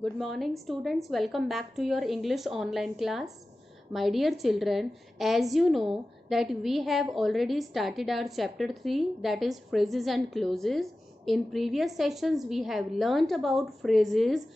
Good morning, students. Welcome back to your English online class. My dear children, as you know that we have already started our chapter 3, that is phrases and clauses. In previous sessions we have learnt about phrases,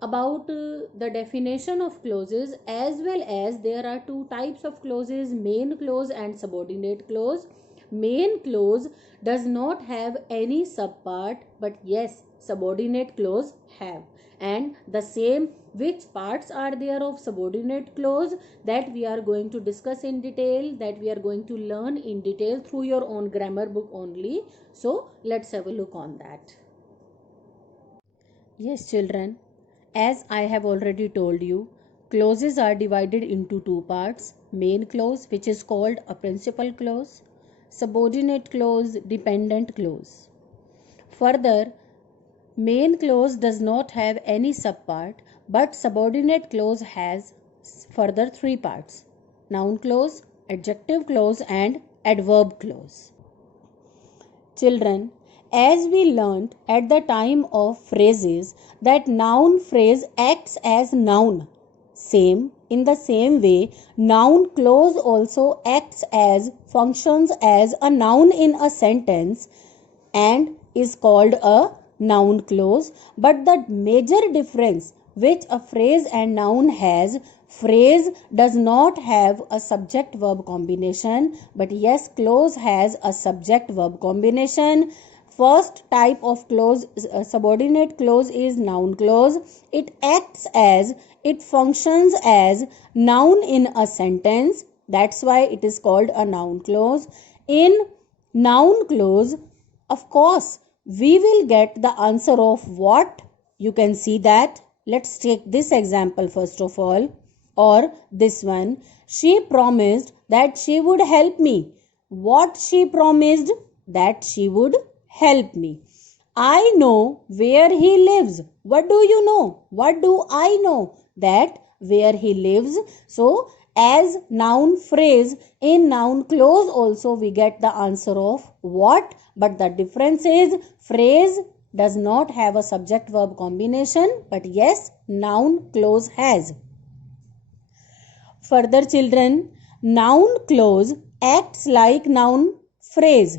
about the definition of clauses, as well as there are two types of clauses, main clause and subordinate clause. Main clause does not have any subpart, but yes, subordinate clause have. And the same which parts are there of subordinate clause, that we are going to discuss in detail, that we are going to learn in detail through your own grammar book only. So let's have a look on that. Yes, children, as I have already told you, clauses are divided into two parts: main clause, which is called a principal clause; subordinate clause, dependent clause. Further, main clause does not have any subpart, but subordinate clause has further three parts: noun clause, adjective clause, and adverb clause. Children, as we learnt at the time of phrases that noun phrase acts as noun, in the same way noun clause also functions as a noun in a sentence and is called a noun clause. But the major difference which a phrase and noun has, phrase does not have a subject verb combination, but yes, clause has a subject verb combination. First type of clause, subordinate clause, is noun clause. It functions as noun in a sentence, that's why it is called a noun clause. In noun clause, of course, we will get the answer of what. You can see that. Let's take this example first of all, or this one. She promised that she would help me. What she promised? That she would help me. I know where he lives. What do you know? What do I know? That where he lives. So, as noun phrase, in noun clause also we get the answer of what, but the difference is phrase does not have a subject verb combination, but yes, noun clause has. Further, children, noun clause acts like noun phrase.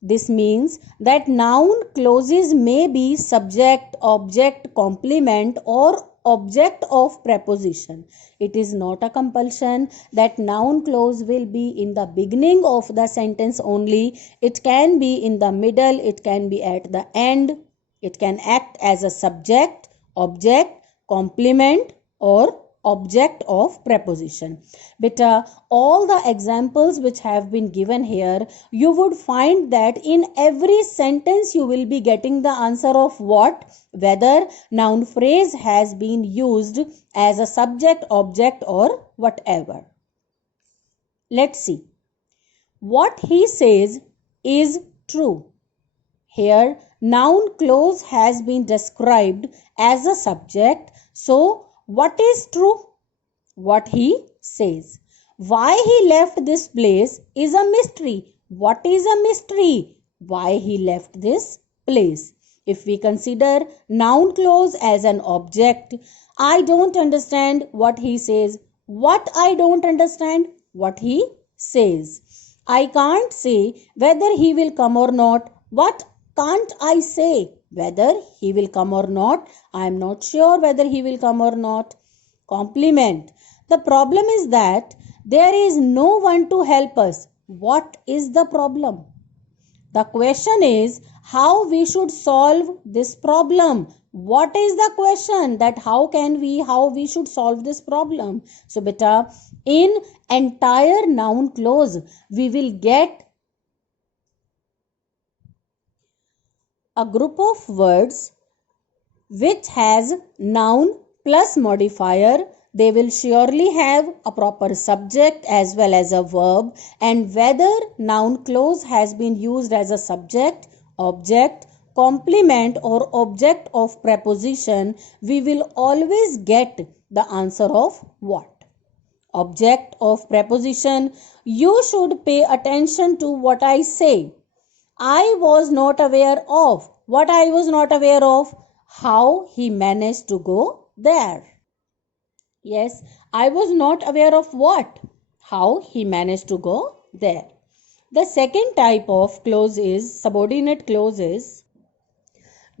This means that noun clauses may be subject, object, complement, or object of preposition. It is not a compulsion that noun clause will be in the beginning of the sentence only. It can be in the middle, it can be at the end. It can act as a subject, object, complement, or object of preposition. Beta, all the examples which have been given here, you would find that in every sentence you will be getting the answer of what, whether noun phrase has been used as a subject, object, or whatever. Let's see. What he says is true. Here, noun clause has been described as a subject. So, what is true? What he says. Why he left this place is a mystery. What is a mystery? Why he left this place. If we consider noun clause as an object, I don't understand what he says. What I don't understand? What he says. I can't say whether he will come or not. What can't I say? Whether he will come or not. I am not sure whether he will come or not. Complement. The problem is that there is no one to help us. What is the problem? The question is how we should solve this problem. What is the question? That how we should solve this problem. So beta, in entire noun clause, we will get a group of words which has noun plus modifier. They will surely have a proper subject as well as a verb, and whether noun clause has been used as a subject, object, complement, or object of preposition, we will always get the answer of what. Object of preposition. You should pay attention to what I say. I was not aware of. What I was not aware of? How he managed to go there. Yes, I was not aware of what? How he managed to go there. The second type of clause is subordinate clauses.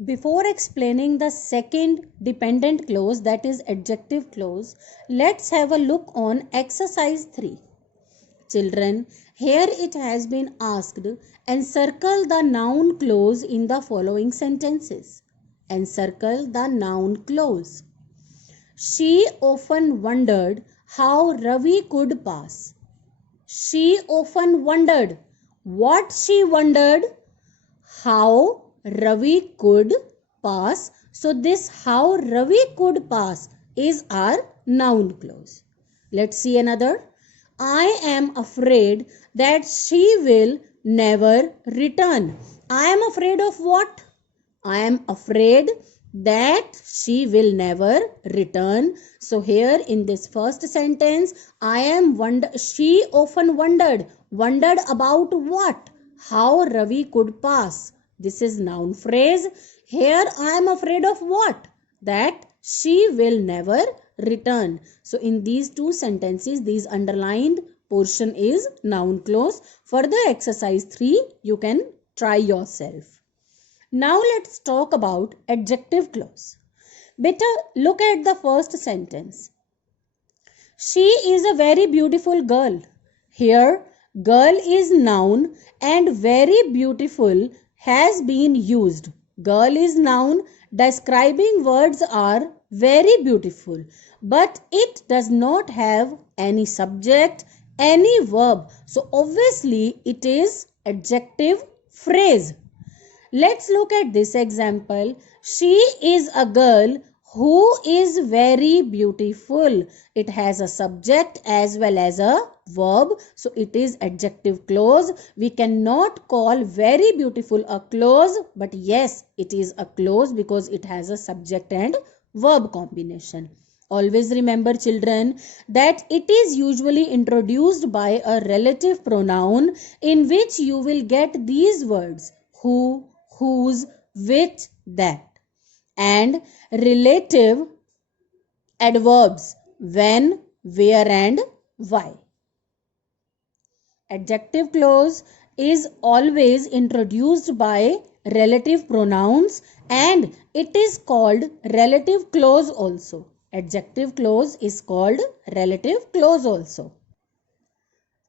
Before explaining the second dependent clause, that is adjective clause, let's have a look on exercise 3. Children, here it has been asked, encircle the noun clause in the following sentences. Encircle the noun clause. She often wondered how Ravi could pass. She often wondered. What she wondered? How Ravi could pass. So this how Ravi could pass is our noun clause. Let's see another. I am afraid that she will never return. I am afraid of what? I am afraid that she will never return. So here in this first sentence, she often wondered about what? How Ravi could pass. This is noun phrase. Here I am afraid of what? That she will never return. So in these two sentences, these underlined portion is noun clause. Further exercise 3, you can try yourself. Now let's talk about adjective clause. Better look at the first sentence. She is a very beautiful girl. Here, girl is noun and very beautiful has been used. Girl is noun. Describing words are very beautiful, but it does not have any subject, any verb. So obviously it is adjective phrase. Let's look at this example. She is a girl who is very beautiful. It has a subject as well as a verb. So it is adjective clause. We cannot call very beautiful a clause, but yes, it is a clause because it has a subject and verb combination. Always remember, children, that it is usually introduced by a relative pronoun in which you will get these words: who, whose, which, that, and relative adverbs when, where, and why. Adjective clause is always introduced by relative pronouns and it is called relative clause also. Adjective clause is called relative clause also.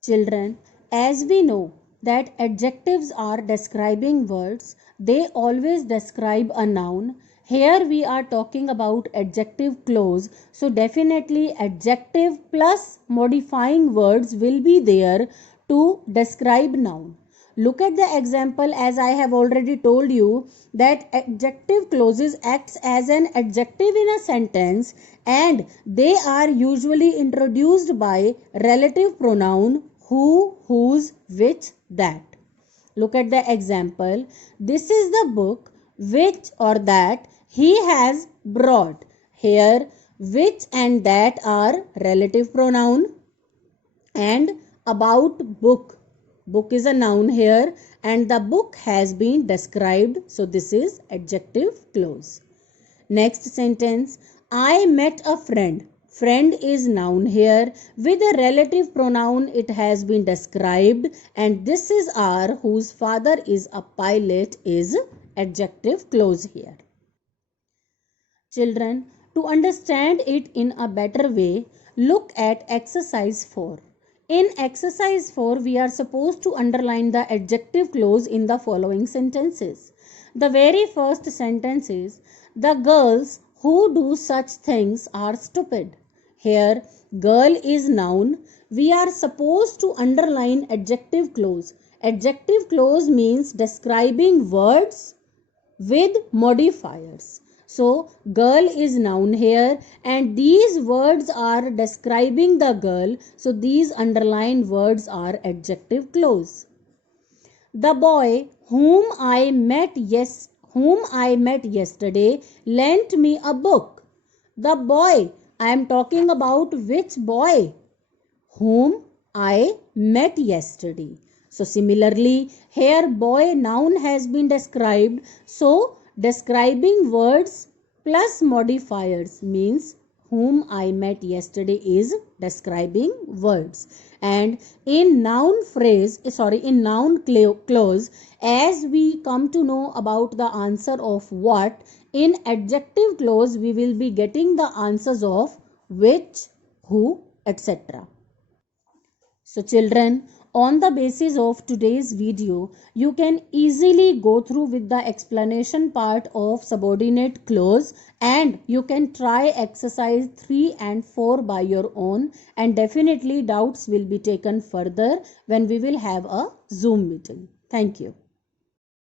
Children, as we know that adjectives are describing words, they always describe a noun. Here we are talking about adjective clause, so definitely adjective plus modifying words will be there to describe noun. Look at the example, as I have already told you that adjective clauses acts as an adjective in a sentence and they are usually introduced by relative pronoun who, whose, which, that. Look at the example. This is the book which or that he has brought. Here which and that are relative pronoun and about book. Book is a noun here and the book has been described. So this is adjective clause. Next sentence. I met a friend. Friend is noun here. With a relative pronoun it has been described and this is our whose father is a pilot is adjective clause here. Children, to understand it in a better way, look at exercise 4. In exercise 4, we are supposed to underline the adjective clause in the following sentences. The very first sentence is, the girls who do such things are stupid. Here, girl is noun. We are supposed to underline adjective clause. Adjective clause means describing words with modifiers. So girl is noun here and these words are describing the girl. So these underlined words are adjective clause. The boy whom I met yesterday lent me a book. The boy, I am talking about which boy? Whom I met yesterday. So similarly, here boy noun has been described. So describing words plus modifiers means whom I met yesterday is describing words. And in noun clause, as we come to know about the answer of what, in adjective clause we will be getting the answers of which, who, etc. So children, on the basis of today's video, you can easily go through with the explanation part of subordinate clause, and you can try exercise 3 and 4 by your own, and definitely doubts will be taken further when we will have a Zoom meeting. Thank you.